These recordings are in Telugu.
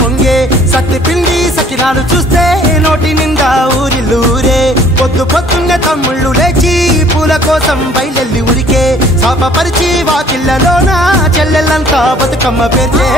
పొంగే సత్తి పిండి సకినాలు చూస్తే నోటి నిండా ఊరిల్లూరే పొద్దు పొద్దున్నే తమ్ముళ్ళు లేచి పూల కోసం బయలెల్లి ఉరికే శాపపరిచి వాకిళ్లలోన చెల్లెళ్ళంతా బతుకమ్మ పేర్చే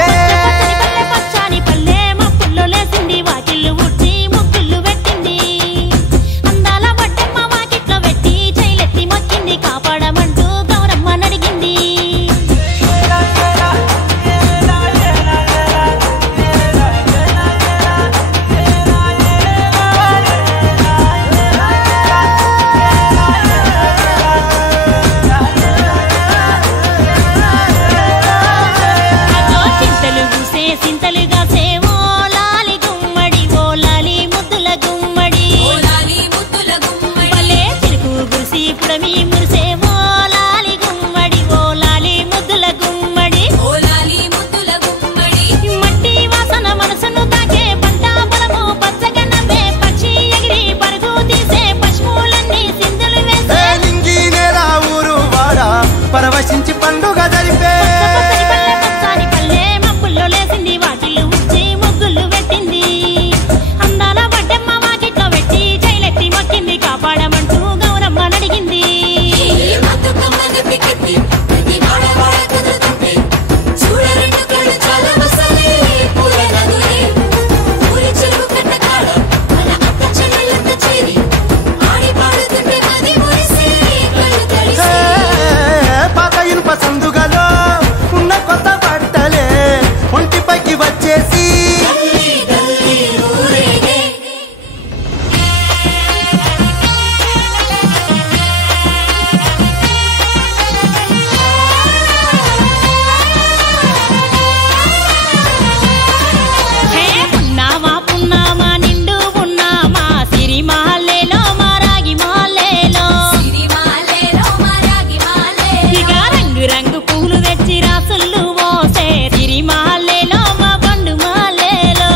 పరవశించి పండుగ జరిపే మబ్బుల్లో లేసింది వాకిళ్ళు ఉచ్చి ముగ్గులు పెట్టింది అందాల బడ్డమ్మ వాకిట్లో పెట్టి జైలెత్తి మొక్కింది కాపాడమంటూ గౌరమ్మ నడిగింది సందుగలో ఉన్న కొత్త బట్టలే ఒంటిపైకి వచ్చేసి పున్నామా పున్నామా నిండు పున్నామా సిరి మహల్లేలో మారాగి మహల్లేలో ఇక రంగు రంగు పూలు తెచ్చి రాసుళ్ళు మోసే సిరి మహల్లేలో మా బండు మహల్లేలో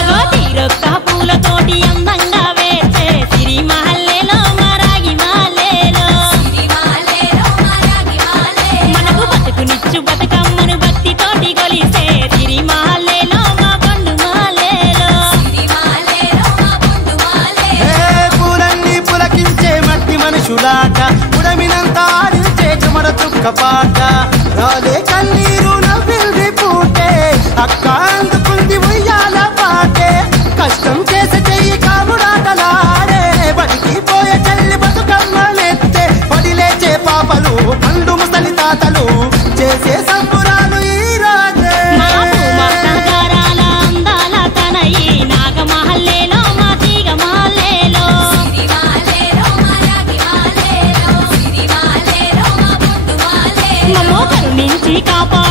అగో తీరొక్క పూలతోటి అందంగా వేసే సిరి మహల్లేలో మారాగి మహల్లేలో మనకు బతుకునిచ్చు బతుకమ్మను భక్తితోటి కొలిసే సిరి మహల్లేలో మా బండు మహల్లేలో పూలన్నీ పులకించే మట్టి మనుషులాట ఉడమినంతా ఆడించే చెమర చుక్కపాట రాలే కన్నీరు నవ్వింది పూటే అక్క అందుకుంది ఉయ్యాల పాటే కష్టం చేసి చెయ్యి కాముడాటలాడే బడికి పోయే చెల్లి బతుకమ్మ నెత్తే పడిలేచే పాపలు పండు ముసలి తాతలు చేసే సంబురాలు ఈ రాజే అందాల తనయి నాగ మహల్లేలో మా తీగ మహల్లేలో మమ్మో కరుణించి కాపా